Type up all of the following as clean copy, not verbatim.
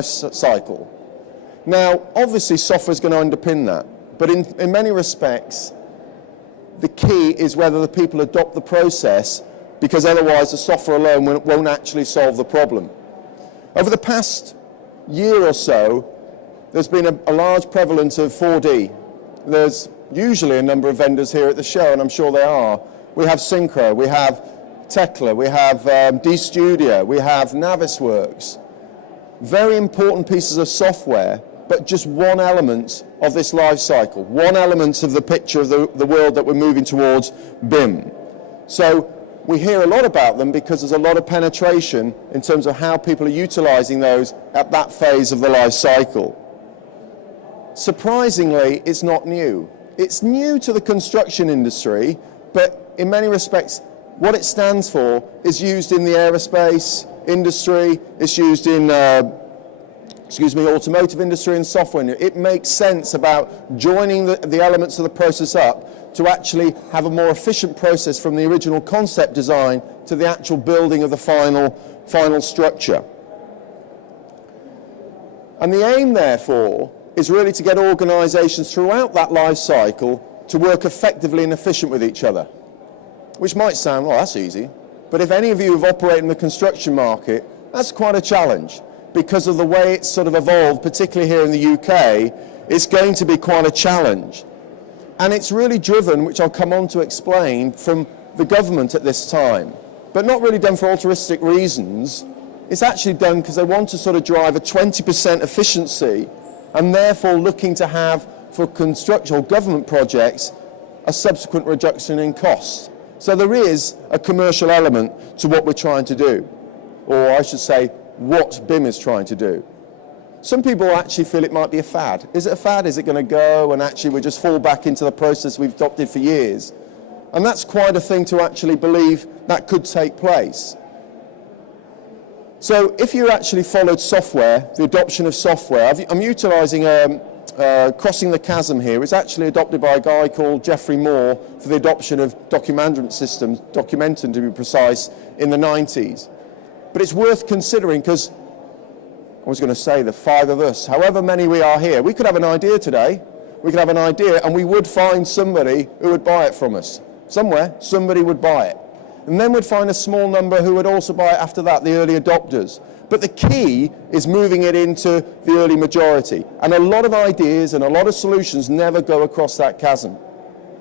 cycle. Now, obviously, software is going to underpin that, but in many respects, the key is whether the people adopt the process, because otherwise the software alone won't actually solve the problem. Over the past year or so, there's been a large prevalence of 4D. There's usually a number of vendors here at the show, and I'm sure they are. We have Synchro, we have Tekla, we have DStudio, we have Navisworks. Very important pieces of software, but just one element of this life cycle, one element of the picture of the world that we're moving towards BIM. So we hear a lot about them because there's a lot of penetration in terms of how people are utilizing those at that phase of the life cycle. Surprisingly, it's not new. It's new to the construction industry, but in many respects, what it stands for is used in the aerospace industry, it's used in automotive industry and software. It makes sense about joining the elements of the process up to actually have a more efficient process from the original concept design to the actual building of the final structure. And the aim, therefore, is really to get organisations throughout that life cycle to work effectively and efficient with each other. Which might sound, well, that's easy. But if any of you have operated in the construction market, that's quite a challenge. Because of the way it's sort of evolved, particularly here in the UK, it's going to be quite a challenge. And it's really driven, which I'll come on to explain, from the government at this time. But not really done for altruistic reasons. It's actually done because they want to sort of drive a 20% efficiency, and therefore looking to have, for construction or government projects, a subsequent reduction in cost. So there is a commercial element to what we're trying to do, or I should say, what BIM is trying to do. Some people actually feel it might be a fad. Is it a fad? Is it going to go and actually we just fall back into the process we've adopted for years? And that's quite a thing to actually believe that could take place. So if you actually followed software, the adoption of software, I'm utilising Crossing the Chasm here. It's actually adopted by a guy called Geoffrey Moore for the adoption of document systems, documentum to be precise, in the 90s. But it's worth considering because, I was going to say the five of us, however many we are here, we could have an idea today, we could have an idea and we would find somebody who would buy it from us. Somewhere, somebody would buy it. And then we'd find a small number who would also buy it after that, the early adopters. But the key is moving it into the early majority. And a lot of ideas and a lot of solutions never go across that chasm.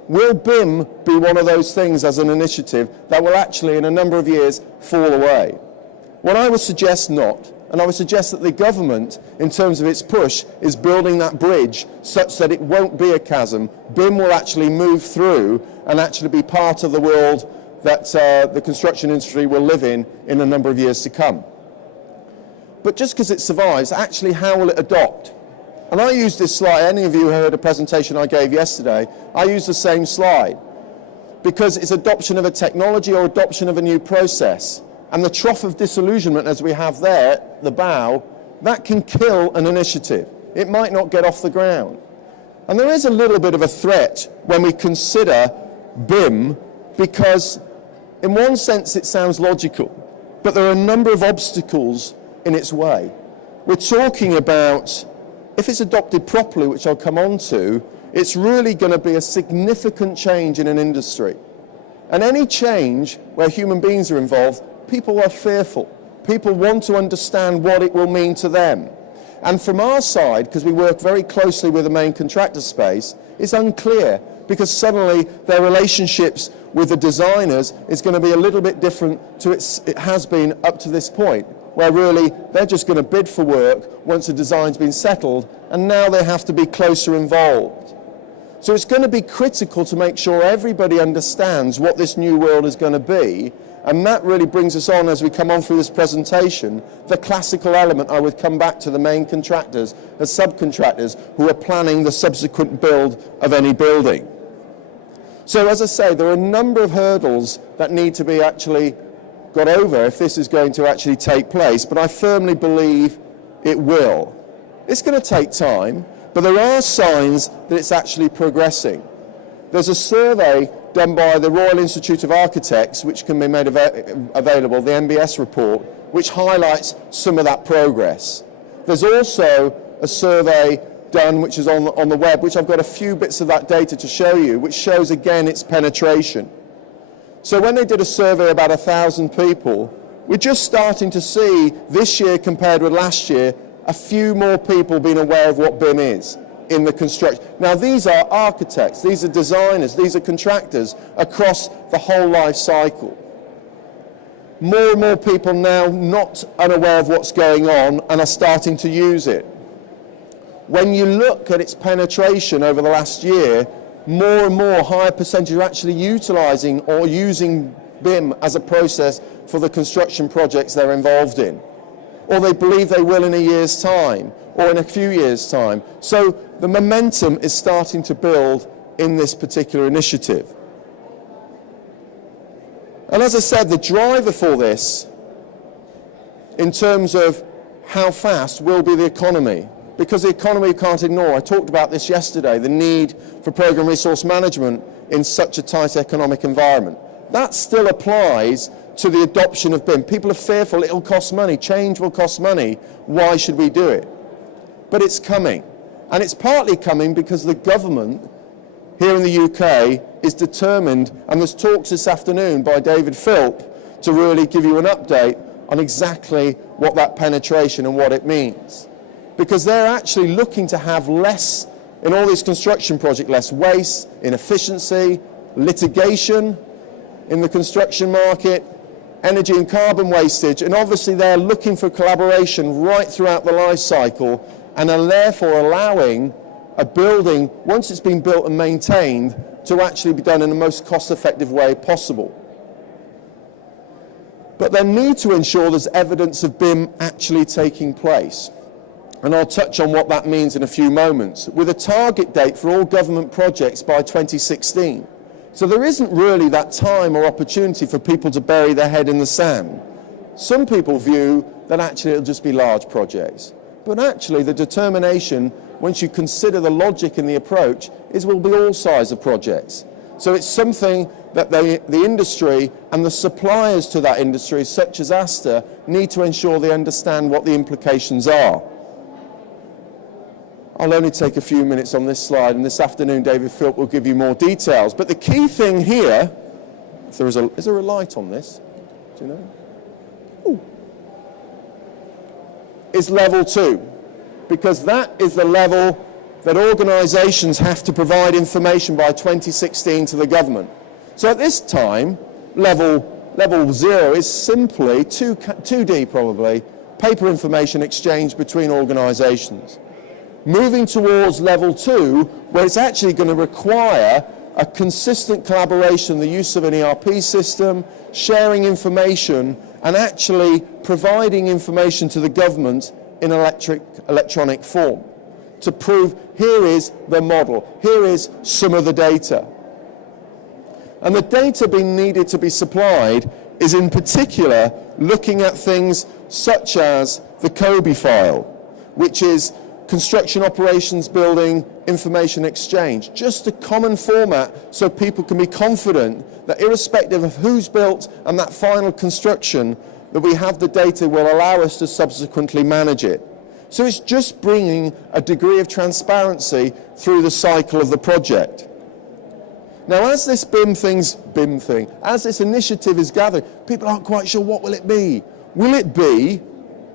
Will BIM be one of those things as an initiative that will actually, in a number of years, fall away? Well, I would suggest not. And I would suggest that the government, in terms of its push, is building that bridge such that it won't be a chasm. BIM will actually move through and actually be part of the world that the construction industry will live in a number of years to come. But just because it survives, actually how will it adopt? And I use this slide, any of you heard a presentation I gave yesterday, I use the same slide because it's adoption of a technology or adoption of a new process. And the trough of disillusionment, as we have there, the bow, that can kill an initiative. It might not get off the ground. And there is a little bit of a threat when we consider BIM, because in one sense it sounds logical, but there are a number of obstacles in its way. We're talking about, if it's adopted properly, which I'll come on to, it's really going to be a significant change in an industry. And any change where human beings are involved, people are fearful. People want to understand what it will mean to them. And from our side, because we work very closely with the main contractor space, it's unclear because suddenly their relationships with the designers is going to be a little bit different to it has been up to this point, where really they're just going to bid for work once the design's been settled, and now they have to be closer involved. So it's going to be critical to make sure everybody understands what this new world is going to be. And that really brings us on, as we come on through this presentation, the classical element. I would come back to the main contractors as subcontractors who are planning the subsequent build of any building. So as I say, there are a number of hurdles that need to be actually got over if this is going to actually take place, but I firmly believe it will. It's going to take time, but there are signs that it's actually progressing. There's a survey done by the Royal Institute of Architects, which can be made available, the MBS report, which highlights some of that progress. There's also a survey done, which is on the web, which I've got a few bits of that data to show you, which shows again its penetration. So when they did a survey about 1,000 people, we're just starting to see this year compared with last year, a few more people being aware of what BIM is in the construction. Now these are architects, these are designers, these are contractors across the whole life cycle. More and more people now not unaware of what's going on and are starting to use it. When you look at its penetration over the last year, more and more higher percentage are actually utilising or using BIM as a process for the construction projects they're involved in. Or they believe they will in a year's time, or in a few years' time. So the momentum is starting to build in this particular initiative. And as I said, the driver for this, in terms of how fast, will be the economy. Because the economy can't ignore. I talked about this yesterday, the need for programme resource management in such a tight economic environment. That still applies to the adoption of BIM. People are fearful it'll cost money, change will cost money, why should we do it? But it's coming. And it's partly coming because the government here in the UK is determined, and there's talks this afternoon by David Philp to really give you an update on exactly what that penetration and what it means. Because they're actually looking to have less, in all these construction projects, less waste, inefficiency, litigation in the construction market, energy and carbon wastage, and obviously they're looking for collaboration right throughout the life cycle and are therefore allowing a building, once it's been built and maintained, to actually be done in the most cost-effective way possible. But they need to ensure there's evidence of BIM actually taking place. And I'll touch on what that means in a few moments, with a target date for all government projects by 2016. So there isn't really that time or opportunity for people to bury their head in the sand. Some people view that actually it'll just be large projects. But actually the determination, once you consider the logic in the approach, is will be all size of projects. So it's something that the industry and the suppliers to that industry, such as Asta, need to ensure they understand what the implications are. I'll only take a few minutes on this slide, and this afternoon David Philp will give you more details. But the key thing here, if there is there a light on this? Do you know? Ooh. Is level 2, because that is the level that organisations have to provide information by 2016 to the government. So at this time, level 0 is simply 2D probably, paper information exchange between organisations. Moving towards level 2, where it's actually going to require a consistent collaboration, the use of an ERP system, sharing information, and actually providing information to the government in electronic form to prove here is the model, here is some of the data. And the data being needed to be supplied is in particular looking at things such as the COBE file, which is Construction Operations Building Information Exchange, just a common format so people can be confident that irrespective of who's built and that final construction, that we have the data will allow us to subsequently manage it. So it's just bringing a degree of transparency through the cycle of the project. Now as this as this initiative is gathering, people aren't quite sure what will it be. Will it be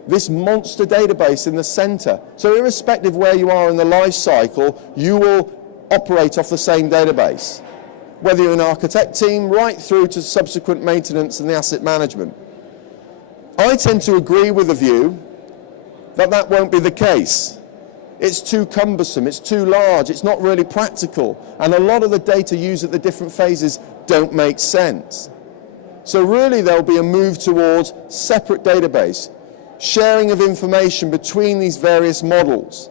this monster database in the centre? So irrespective of where you are in the life cycle, you will operate off the same database, whether you're an architect team right through to subsequent maintenance and the asset management. I tend to agree with the view that that won't be the case. It's too cumbersome, it's too large, it's not really practical, and a lot of the data used at the different phases don't make sense. So really there'll be a move towards separate database, sharing of information between these various models.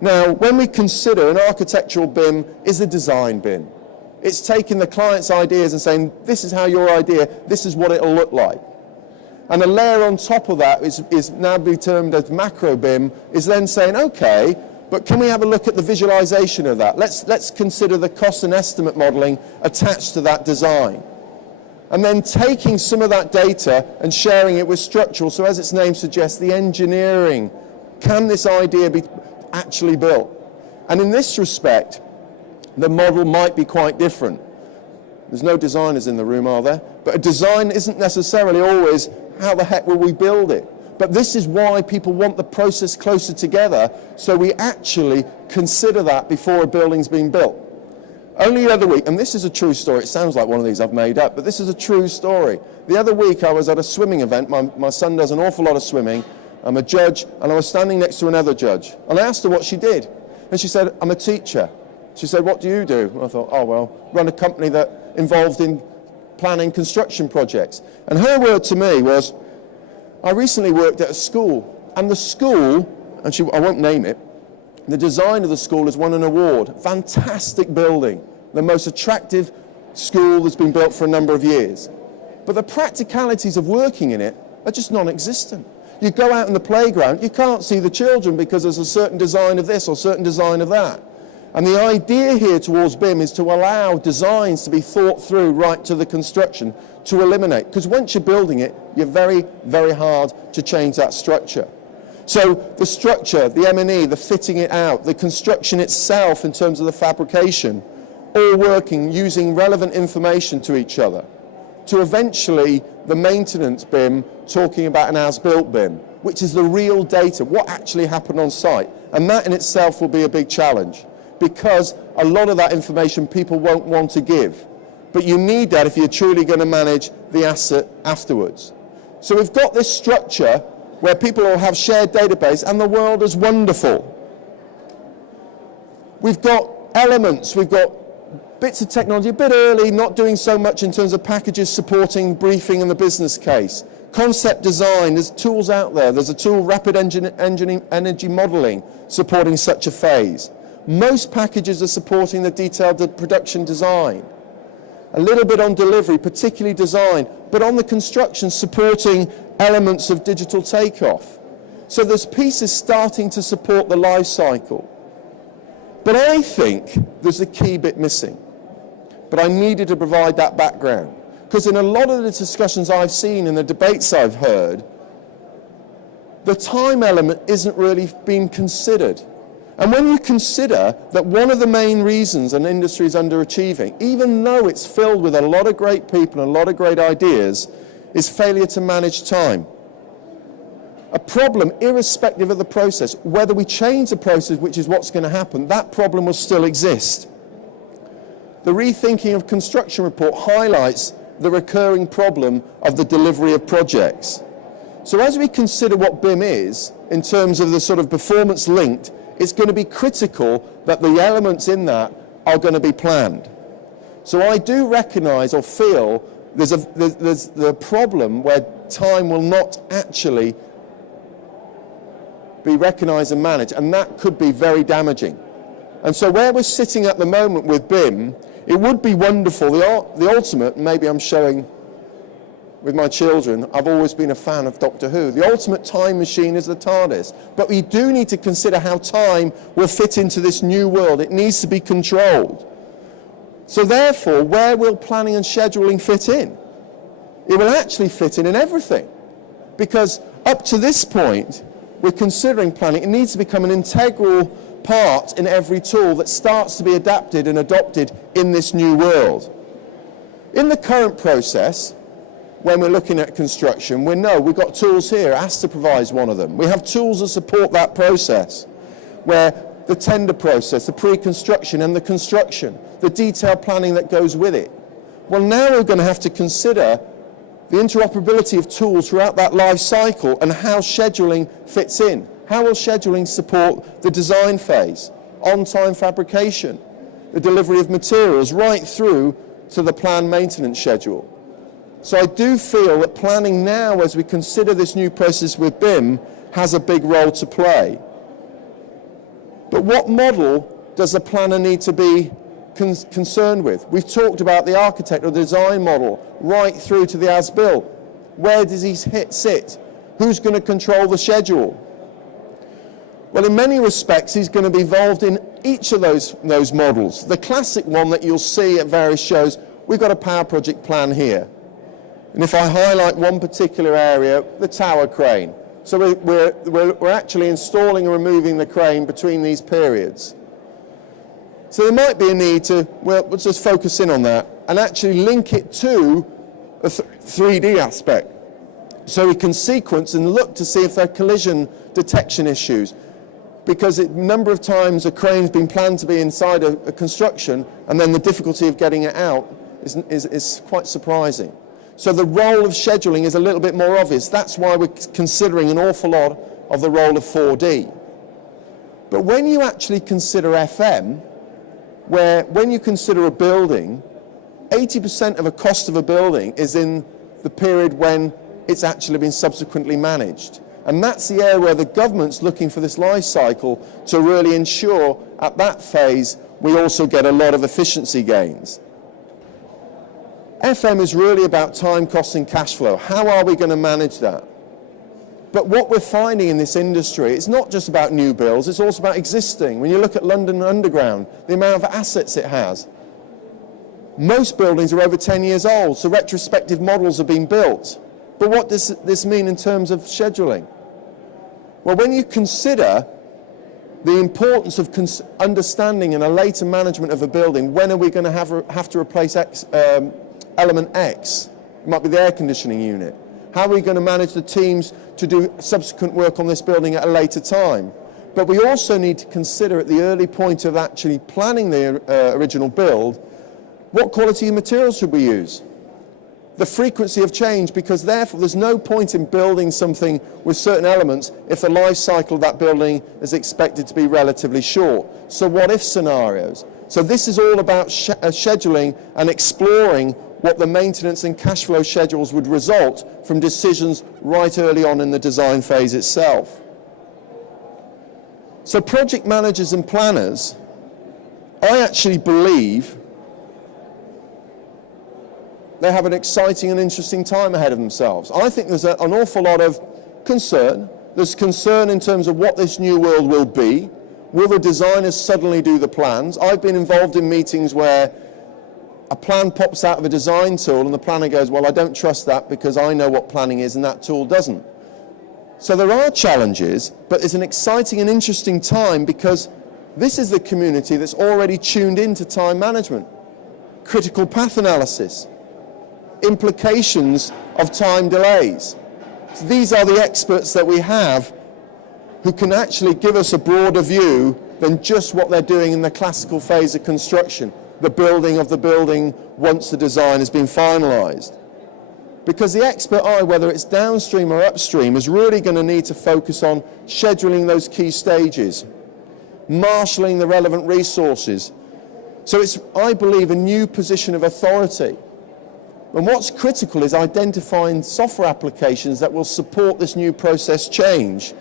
Now, when we consider an architectural BIM is a design BIM. It's taking the client's ideas and saying, this is how your idea, this is what it'll look like. And a layer on top of that is now be termed as macro BIM, is then saying, okay, but can we have a look at the visualization of that? Let's consider the cost and estimate modeling attached to that design. And then taking some of that data and sharing it with structural, so as its name suggests, the engineering Can this idea be actually built? And in this respect, the model might be quite different. There's no designers in the room, are there? But a design isn't necessarily always, how the heck will we build it? But this is why people want the process closer together, so we actually consider that before a building's been built. Only the other week, and this is a true story, it sounds like one of these I've made up, but this is a true story. The other week I was at a swimming event. My son does an awful lot of swimming. I'm a judge, and I was standing next to another judge. And I asked her what she did. And she said, I'm a teacher. She said, what do you do? And I thought, oh, well, run a company that involved in planning construction projects. And her word to me was, I recently worked at a school, and the school, and I won't name it, the design of the school has won an award. Fantastic building, the most attractive school that's been built for a number of years. But the practicalities of working in it are just non-existent. You go out in the playground, you can't see the children because there's a certain design of this or certain design of that. And the idea here towards BIM is to allow designs to be thought through right to the construction to eliminate. Because once you're building it, you're very, very hard to change that structure. So the structure, the M&E, the fitting it out, the construction itself in terms of the fabrication, all working using relevant information to each other, to eventually the maintenance BIM talking about an as-built BIM, which is the real data, what actually happened on site. And that in itself will be a big challenge, because a lot of that information people won't want to give. But you need that if you're truly going to manage the asset afterwards. So we've got this structure where people all have shared database, and the world is wonderful. We've got elements, we've got bits of technology, a bit early, not doing so much in terms of packages supporting briefing and the business case. Concept design, there's tools out there. There's a tool, rapid energy modeling, supporting such a phase. Most packages are supporting the detailed production design. A little bit on delivery, particularly design, but on the construction, supporting elements of digital takeoff. So there's pieces starting to support the life cycle. But I think there's a key bit missing. But I needed to provide that background. Because in a lot of the discussions I've seen and the debates I've heard, the time element isn't really being considered. And when you consider that one of the main reasons an industry is underachieving, even though it's filled with a lot of great people and a lot of great ideas, is failure to manage time. A problem, irrespective of the process, whether we change the process, which is what's going to happen, that problem will still exist. The Rethinking of Construction report highlights the recurring problem of the delivery of projects. So as we consider what BIM is, in terms of the sort of performance linked, it's going to be critical that the elements in that are going to be planned. So I do recognise or feel there's the problem where time will not actually be recognised and managed, and that could be very damaging. And so where we're sitting at the moment with BIM, it would be wonderful, the ultimate, maybe I'm showing with my children, I've always been a fan of Doctor Who. The ultimate time machine is the TARDIS. But we do need to consider how time will fit into this new world. It needs to be controlled. So therefore, where will planning and scheduling fit in? It will actually fit in everything. Because up to this point, we're considering planning. It needs to become an integral part in every tool that starts to be adapted and adopted in this new world. In the current process, when we're looking at construction, we know we've got tools here. Asta provides one of them. We have tools that support that process, where the tender process, the pre-construction and the construction, the detailed planning that goes with it. Well, now we're going to have to consider the interoperability of tools throughout that life cycle and how scheduling fits in. How will scheduling support the design phase, on-time fabrication, the delivery of materials, right through to the planned maintenance schedule? So I do feel that planning now, as we consider this new process with BIM, has a big role to play. But what model does the planner need to be concerned with? We've talked about the architect or design model, right through to the as-built. Where does he sit? Who's going to control the schedule? Well, in many respects, he's going to be involved in each of those models. The classic one that you'll see at various shows, we've got a power project plan here. And if I highlight one particular area, the tower crane. So we're actually installing and removing the crane between these periods. So there might be a need to, well, let's just focus in on that and actually link it to a 3D aspect. So we can sequence and look to see if there are collision detection issues. Because a number of times a crane's been planned to be inside a construction, and then the difficulty of getting it out is quite surprising. So the role of scheduling is a little bit more obvious. That's why we're considering an awful lot of the role of 4D. But when you actually consider FM, when you consider a building, 80% of the cost of a building is in the period when it's actually been subsequently managed. And that's the area where the government's looking for this life cycle to really ensure at that phase we also get a lot of efficiency gains. FM is really about time, cost and cash flow. How are we going to manage that? But what we're finding in this industry, it's not just about new builds, it's also about existing. When you look at London Underground, the amount of assets it has. Most buildings are over 10 years old, so retrospective models are being built. But what does this mean in terms of scheduling? Well, when you consider the importance of understanding in a later management of a building, when are we going to have to replace element X? It might be the air conditioning unit. How are we going to manage the teams to do subsequent work on this building at a later time? But we also need to consider at the early point of actually planning the original build, what quality of materials should we use? The frequency of change, because therefore there's no point in building something with certain elements if the life cycle of that building is expected to be relatively short. So what if scenarios? So this is all about scheduling and exploring what the maintenance and cash flow schedules would result from decisions right early on in the design phase itself. So project managers and planners, I actually believe they have an exciting and interesting time ahead of themselves. I think there's an awful lot of concern. There's concern in terms of what this new world will be. Will the designers suddenly do the plans? I've been involved in meetings where a plan pops out of a design tool and the planner goes, well, I don't trust that because I know what planning is and that tool doesn't. So there are challenges, but it's an exciting and interesting time because this is the community that's already tuned into time management, critical path analysis, implications of time delays. So these are the experts that we have who can actually give us a broader view than just what they're doing in the classical phase of construction, the building of the building once the design has been finalized. Because the expert eye, whether it's downstream or upstream, is really going to need to focus on scheduling those key stages, marshalling the relevant resources. So it's, I believe, a new position of authority. And what's critical is identifying software applications that will support this new process change.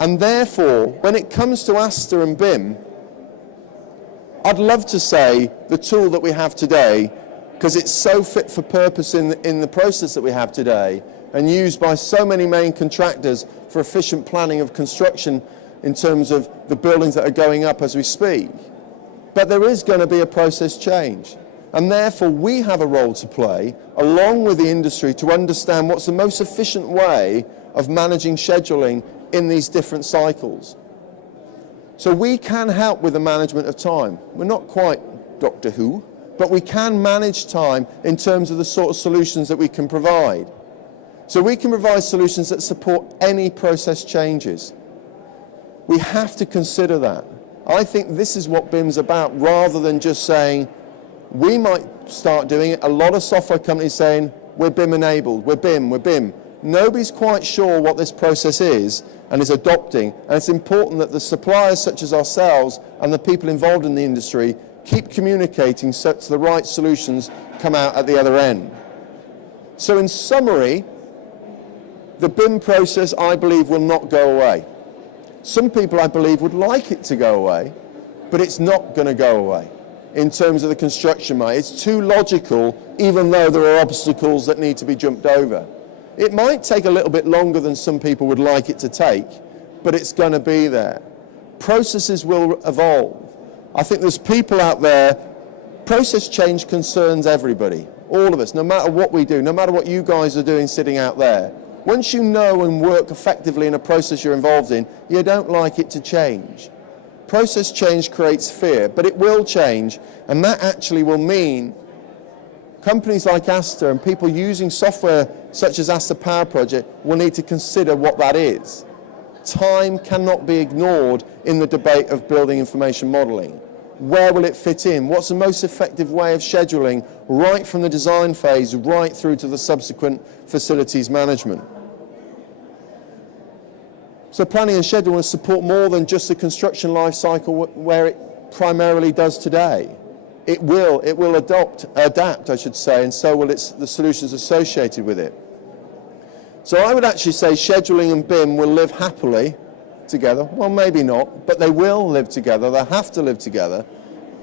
And therefore, when it comes to Asta and BIM, I'd love to say the tool that we have today, because it's so fit for purpose in the process that we have today, and used by so many main contractors for efficient planning of construction in terms of the buildings that are going up as we speak. But there is going to be a process change. And therefore, we have a role to play, along with the industry, to understand what's the most efficient way of managing scheduling in these different cycles. So we can help with the management of time. We're not quite Doctor Who, but we can manage time in terms of the sort of solutions that we can provide. So we can provide solutions that support any process changes. We have to consider that. I think this is what BIM's about, rather than just saying, we might start doing it. A lot of software companies saying, we're BIM enabled, we're BIM, we're BIM. Nobody's quite sure what this process is and is adopting. And it's important that the suppliers such as ourselves and the people involved in the industry keep communicating such the right solutions come out at the other end. So in summary, the BIM process, I believe, will not go away. Some people, I believe, would like it to go away, but it's not going to go away. In terms of the construction mode, it's too logical, even though there are obstacles that need to be jumped over. It might take a little bit longer than some people would like it to take, but it's going to be there. Processes will evolve. I think there's people out there, process change concerns everybody, all of us, no matter what we do, no matter what you guys are doing sitting out there. Once you know and work effectively in a process you're involved in, you don't like it to change. Process change creates fear, but it will change, and that actually will mean companies like Asta and people using software such as Asta Power Project will need to consider what that is. Time cannot be ignored in the debate of building information modelling. Where will it fit in? What's the most effective way of scheduling right from the design phase right through to the subsequent facilities management? So planning and scheduling will support more than just the construction life cycle where it primarily does today. It will adapt, I should say, and so will the solutions associated with it. So I would actually say scheduling and BIM will live happily together. Well, maybe not, but they will live together. They have to live together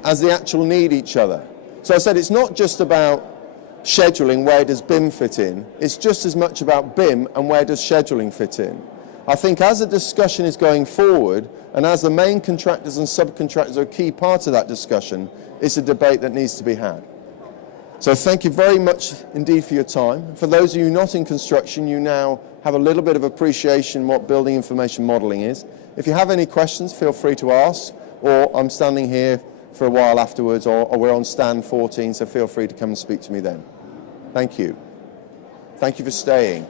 as they actually need each other. So I said it's not just about scheduling, where does BIM fit in? It's just as much about BIM and where does scheduling fit in. I think as the discussion is going forward, and as the main contractors and subcontractors are a key part of that discussion, it's a debate that needs to be had. So thank you very much indeed for your time. For those of you not in construction, you now have a little bit of appreciation what building information modelling is. If you have any questions, feel free to ask, or I'm standing here for a while afterwards, or we're on stand 14, so feel free to come and speak to me then. Thank you. Thank you for staying.